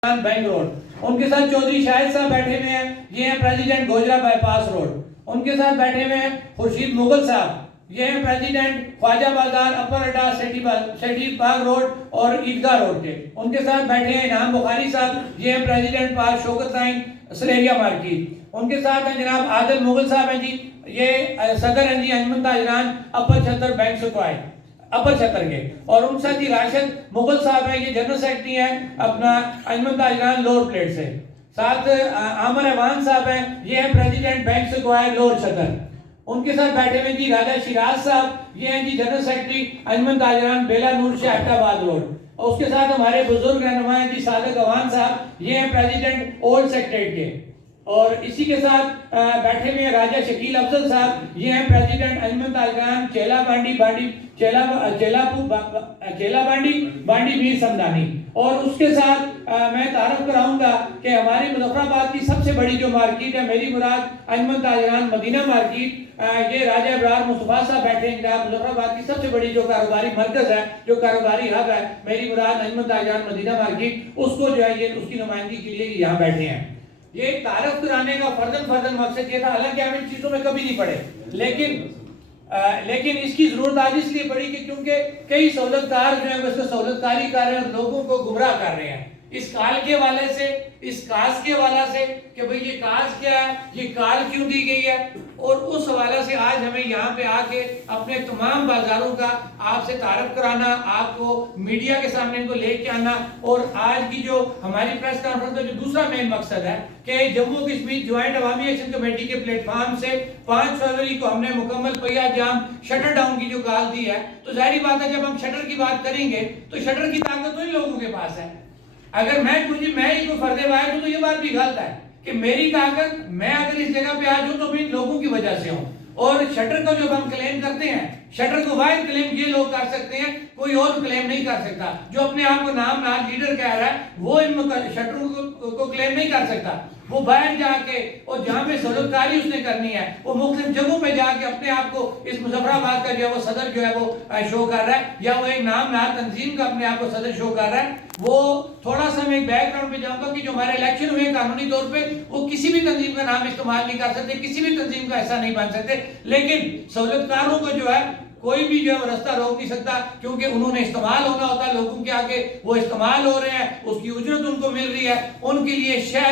Bank road. ان کے ساتھ چودھری شاہد صاحب بیٹھے ہوئے ہیں, یہ ہیں president Gojra by pass road. ان کے ساتھ بیٹھے ہوئے ہیں خورشید مغل صاحب, یہ ہیں پریزیڈنٹ خواجہ بازار اپر اڈا سٹی باغ روڈ اور عیدگاہ روڈ کے. ان کے ساتھ بیٹھے ہیں انعام بخاری صاحب, یہ ہیں پریزیڈنٹ پارک شوکت لائن سلیریا مارکیٹ. ان کے ساتھ ہیں جناب عادل مغل صاحب ہیں جی, یہ صدر ہیں جی انجمن تاجران اپر چھتر بینک سکوائے اپر چھتر کے. اور ان سے جی راشد مغل صاحب ہیں, یہ جنرل سیکرٹری ہیں اپنا انجمن تاجران لوور پلیٹ سے. ساتھ عامر ایوان صاحب ہیں, یہ ہیں پریزیڈنٹ بینک سکوائے لوور چھتر. ان کے ساتھ بیٹھے ہوئے جی راجہ شیراز صاحب, یہ ہیں جی جنرل سیکرٹری انجمن تاجران بیلا نور شاہ احمدآباد روڈ. اور اس کے ساتھ ہمارے بزرگ رہنما ہیں جی صادق اوان صاحب, یہ ہیں پریزیڈنٹ اولڈ سیکٹریٹ کے. اور اسی کے ساتھ بیٹھے ہوئے ہیں راجہ شکیل افضل صاحب, یہ ہیں پریزیڈنٹ انجمن تاجران چیلا بانڈی میر سمدانی. اور اس کے ساتھ میں تعارف کراؤں گا کہ ہماری مظفر آباد کی سب سے بڑی جو مارکیٹ ہے میری مراد انجمن تاجران مدینہ مارکیٹ, یہ راجہ ابرار مصطفیٰ صاحب بیٹھے ہیں جناب. مظفر آباد کی سب سے بڑی جو کاروباری مرکز ہے, جو کاروباری ہب ہے میری مراد انجمن تاجران مدینہ مارکیٹ, اس کو جو ہے یہ اس کی نمائندگی کے لیے یہاں بیٹھے ہیں. یہ ایک تعارف کرانے کا فرداً مقصد یہ تھا, حالانکہ ہم ان چیزوں میں کبھی نہیں پڑے, لیکن اس کی ضرورت آج اس لیے پڑی کہ کیونکہ کئی سہولت کار جو ہیں وہ اس کو سہولت کاری کر رہے ہیں اور لوگوں کو گمراہ کر رہے ہیں اس کال کے والے سے, اس کاز کے حوالے سے کہ بھئی یہ کاز کیا ہے, یہ کال کیوں دی گئی ہے. اور اس حوالے سے آج ہمیں یہاں پہ آ کے اپنے تمام بازاروں کا آپ سے تعارف کرانا, آپ کو میڈیا کے سامنے ان کو لے کے آنا. اور آج کی جو ہماری پریس کانفرنس کا جو دوسرا مین مقصد ہے کہ جموں کشمیر جوائنٹ عوامی ایکشن کمیٹی کے پلیٹ فارم سے 5 فروری کو ہم نے مکمل پہیا جام شٹر ڈاؤن کی جو کال دی ہے. تو ظاہری بات ہے جب ہم شٹر کی بات کریں گے تو شٹر کی طاقت تو ان لوگوں کے پاس ہے. اگر میں ہی کوئی فرد واحد ہوں تو یہ بات بھی غلط ہے کہ میری طاقت, میں اگر اس جگہ پہ آج ہوں تو بھی لوگوں کی وجہ سے ہوں. اور شٹر کو جو ہم کلیم کرتے ہیں, شٹر کو واحد کلیم یہ لوگ کر سکتے ہیں, کوئی اور کلیم نہیں کر سکتا. جو اپنے آپ کو نام نہاد لیڈر کہہ رہا ہے وہ ان شٹروں کو کلیم نہیں کر سکتا. وہ باہر جا کے اور جہاں پہ سہولت کاری اس نے کرنی ہے وہ مختلف جگہوں پہ جا کے اپنے آپ کو اس مظفر آباد کا جو ہے وہ صدر جو ہے وہ شو کر رہا ہے, یا وہ ایک نام نہاد تنظیم کا اپنے آپ کو صدر شو کر رہا ہے. وہ تھوڑا سا میں ایک بیک گراؤنڈ پہ جاؤں گا کہ جو ہمارے الیکشن ہوئے قانونی طور پہ وہ کسی بھی تنظیم کا نام استعمال نہیں کر سکتے, کسی بھی تنظیم کا ایسا نہیں بن سکتے. لیکن سہولت کاروں کو جو ہے کوئی بھی جو ہے رستہ روک نہیں سکتا, کیونکہ انہوں نے استعمال ہونا ہوتا ہے لوگوں کے آگے, وہ استعمال ہو رہے ہیں, اس کی اجرت ان کو مل رہی ہے. ان کے لیے شہر